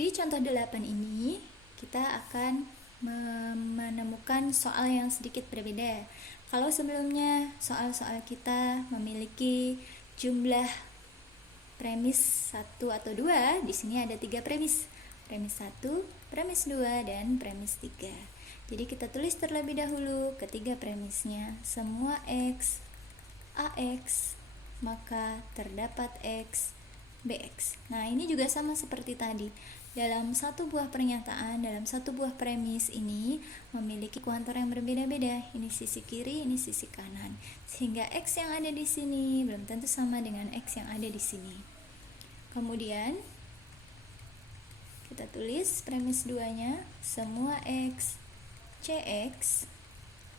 Di contoh 8 ini, kita akan menemukan soal yang sedikit berbeda. Kalau sebelumnya soal-soal kita memiliki jumlah premis 1 atau 2, di sini ada 3 premis. Premis 1, premis 2, dan premis 3. Jadi kita tulis terlebih dahulu ketiga premisnya. Semua X, AX, maka terdapat X, BX. Nah, ini juga sama seperti tadi. Dalam satu buah pernyataan, dalam satu buah premis ini memiliki kuantor yang berbeda-beda. Ini sisi kiri, ini sisi kanan. Sehingga X yang ada di sini belum tentu sama dengan X yang ada di sini. Kemudian kita tulis premis 2-nya, semua X, CX,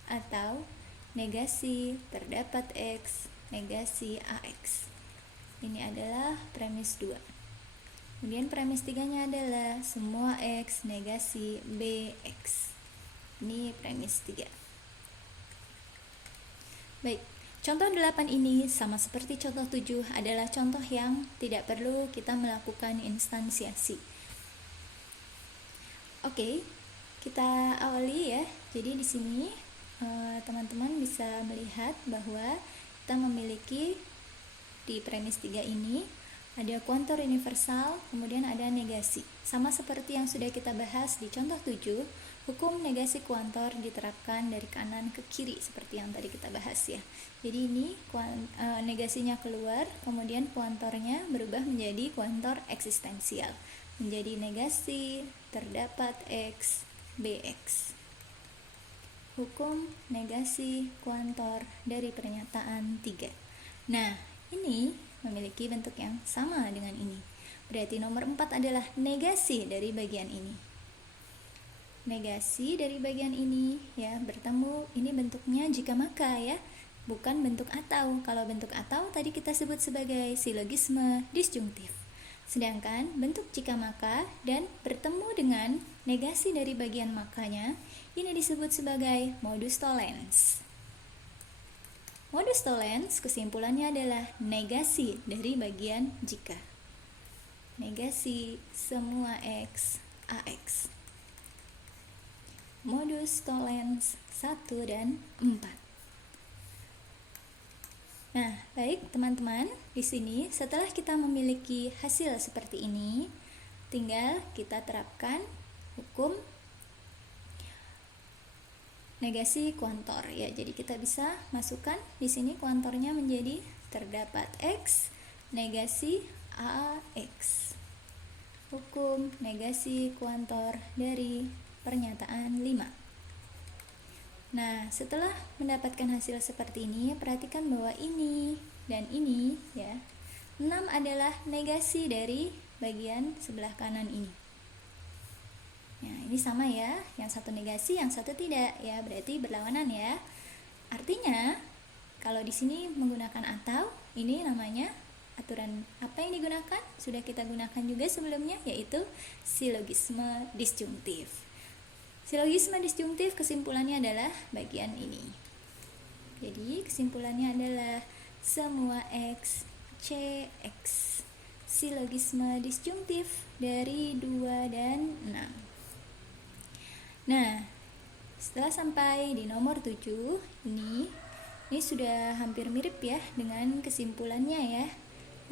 atau negasi terdapat X, negasi AX. Ini adalah premis 2. Kemudian premis 3-nya adalah semua X negasi BX. Ini premis 3. Baik, contoh 8 ini sama seperti contoh 7 adalah contoh yang tidak perlu kita melakukan instansiasi. Oke, kita awali ya. Jadi di sini teman-teman bisa melihat bahwa kita memiliki di premis 3 ini ada kuantor universal, kemudian ada negasi. Sama seperti yang sudah kita bahas di contoh 7, hukum negasi kuantor diterapkan dari kanan ke kiri seperti yang tadi kita bahas ya. Jadi ini negasinya keluar, kemudian kuantornya berubah menjadi kuantor eksistensial. Menjadi negasi terdapat X, BX. Hukum negasi kuantor dari pernyataan 3. Nah, ini memiliki bentuk yang sama dengan ini. Berarti nomor 4 adalah negasi dari bagian ini. Negasi dari bagian ini ya bertemu, ini bentuknya jika maka ya, bukan bentuk atau. Kalau bentuk atau tadi kita sebut sebagai silogisme disjungtif. Sedangkan bentuk jika maka dan bertemu dengan negasi dari bagian makanya, ini disebut sebagai modus tollens. Modus tollens kesimpulannya adalah negasi dari bagian jika. Negasi semua X, AX. Modus tollens 1 dan 4. Nah, baik teman-teman, di sini setelah kita memiliki hasil seperti ini, tinggal kita terapkan hukum negasi kuantor ya. Jadi kita bisa masukkan di sini kuantornya menjadi terdapat X negasi AX. Hukum negasi kuantor dari pernyataan 5. Nah, setelah mendapatkan hasil seperti ini, perhatikan bahwa ini dan ini ya. 6 adalah negasi dari bagian sebelah kanan ini. Nah, ini sama ya, yang satu negasi, yang satu tidak ya, berarti berlawanan ya. Artinya, kalau di sini menggunakan atau, ini namanya aturan apa yang digunakan? Sudah kita gunakan juga sebelumnya, yaitu silogisme disjungtif. Silogisme disjungtif kesimpulannya adalah bagian ini. Jadi, kesimpulannya adalah semua X, CX. Silogisme disjungtif dari 2 dan 6. Nah, setelah sampai di nomor 7, ini sudah hampir mirip ya dengan kesimpulannya ya.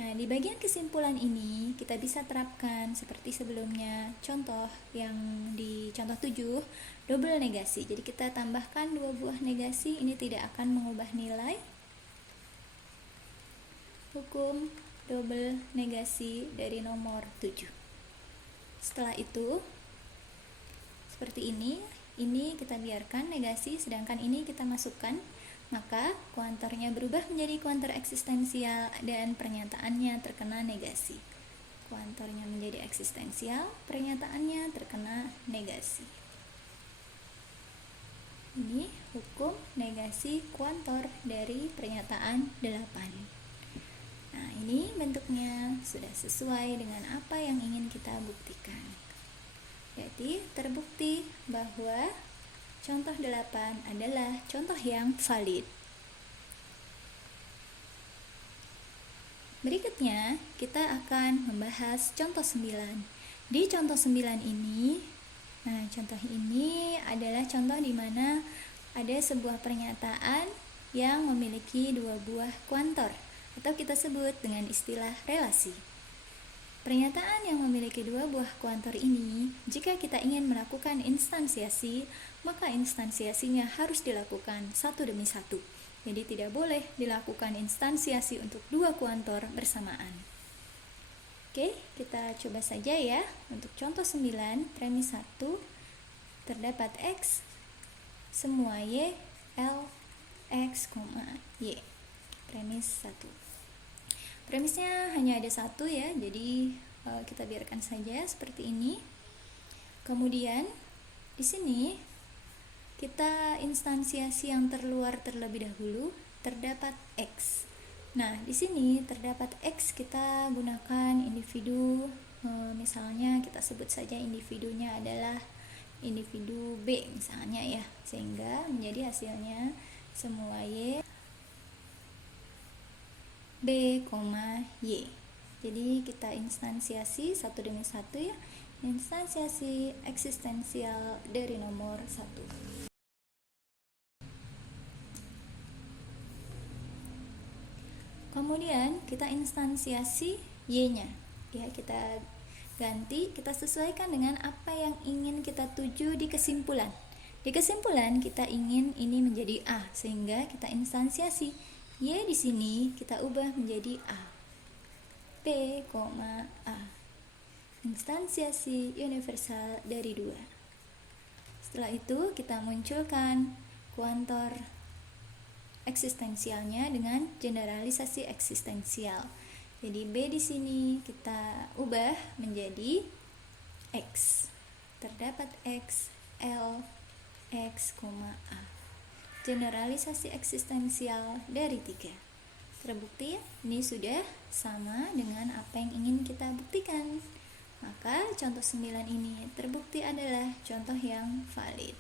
Nah, di bagian kesimpulan ini kita bisa terapkan seperti sebelumnya. Contoh yang di contoh 7, double negasi. Jadi kita tambahkan 2 buah negasi, ini tidak akan mengubah nilai. Hukum double negasi dari nomor 7. Setelah itu seperti ini kita biarkan negasi, sedangkan ini kita masukkan, maka kuantornya berubah menjadi kuantor eksistensial dan pernyataannya terkena negasi. Kuantornya menjadi eksistensial, pernyataannya terkena negasi. Ini hukum negasi kuantor dari pernyataan 8. Nah, ini bentuknya sudah sesuai dengan apa yang ingin kita buktikan. Jadi terbukti bahwa contoh 8 adalah contoh yang valid. Berikutnya kita akan membahas contoh 9, Di contoh 9 ini, nah contoh ini adalah contoh di mana ada sebuah pernyataan yang memiliki dua buah kuantor, atau kita sebut dengan istilah relasi. Pernyataan yang memiliki dua buah kuantor ini, jika kita ingin melakukan instansiasi, maka instansiasinya harus dilakukan satu demi satu. Jadi tidak boleh dilakukan instansiasi untuk dua kuantor bersamaan. Oke, kita coba saja ya. Untuk contoh 9, premis 1, terdapat X, semua Y, L, X, Y. Premis 1. Premisnya hanya ada satu ya, jadi kita biarkan saja seperti ini. Kemudian di sini kita instansiasi yang terluar terlebih dahulu, terdapat X. Nah, di sini terdapat X, kita gunakan individu, misalnya kita sebut saja individunya adalah individu B misalnya ya, sehingga menjadi hasilnya semua Y B, Y. Jadi kita instansiasi satu demi satu ya, instansiasi eksistensial dari nomor 1. Kemudian kita instansiasi Y-nya. Ya, kita ganti, kita sesuaikan dengan apa yang ingin kita tuju di kesimpulan. Di kesimpulan kita ingin ini menjadi A, sehingga kita instansiasi Y di sini kita ubah menjadi A. P, A. Instansiasi universal dari 2. Setelah itu kita munculkan kuantor eksistensialnya dengan generalisasi eksistensial. Jadi B di sini kita ubah menjadi X. Terdapat X, L, X, A. Generalisasi eksistensial dari 3. Terbukti ya? Ini sudah sama dengan apa yang ingin kita buktikan. Maka contoh 9 ini terbukti adalah contoh yang valid.